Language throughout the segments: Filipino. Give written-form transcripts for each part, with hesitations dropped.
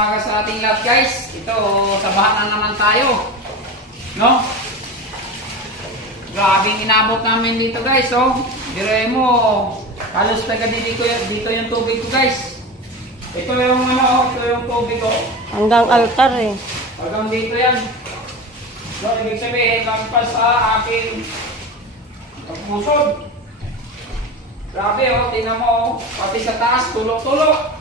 umaga sa ating lahat guys. Ito, sabahan na naman tayo. No? Grabe inabot namin dito guys. Oh. Dire mo, halos taga dito yung tubig ko guys. Ito yung ano, ito yung tubig ko. Hanggang altar eh. Hanggang dito yan. So, ibig sabihin, lampas sa aking pusod. Grabe oh, tingnan mo oh. Pati sa taas, tulok-tulok.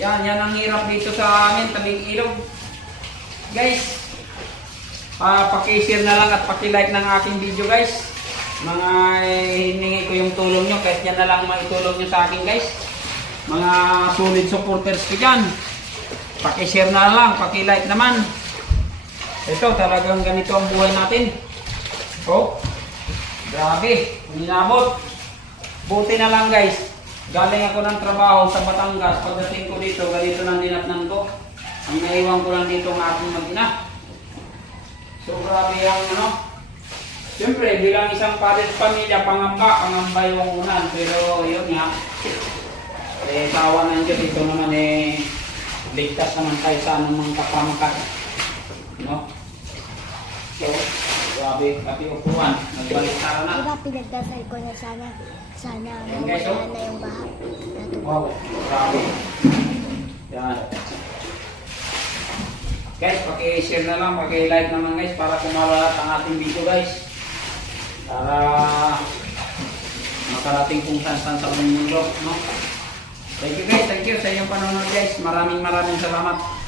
Yan ang hirap dito sa amin, tabing ilog. Guys, paki-share na lang at paki-like ng aking video guys. Mga hiningi ko yung tulong nyo, kahit yan na lang maitulong nyo sa akin guys. Mga solid supporters ko dyan. Paki-share na lang, paki-like naman. Ito, talagang ganito ang buhay natin. Oh, grabe, inabot. Buti na lang guys. Galing ako ng trabaho sa Batangas. Pagdating ko dito, ganito nang dinatnan ko. Ang naiwan ko lang dito ng aking mag-ina. So grabe ang ano. Siyempre, bilang isang pamilya, pangamba yung unan. Pero yun nga, tawa ng Diyos, ito naman ligtas naman tayo sa anumang kapamakan. No? So, grabe, pati upuan. Nagbalik tara na. Diba pinagdasal ko na sana Yan, guys, oh. na yung baha. Wow, grabe. Yan. Guys, paki-share na lang, paki-like naman guys para kumalat ang ating video guys. Para makarating kung saan sa mundo, no? Thank you guys, thank you sa inyong panonood guys. Maraming salamat.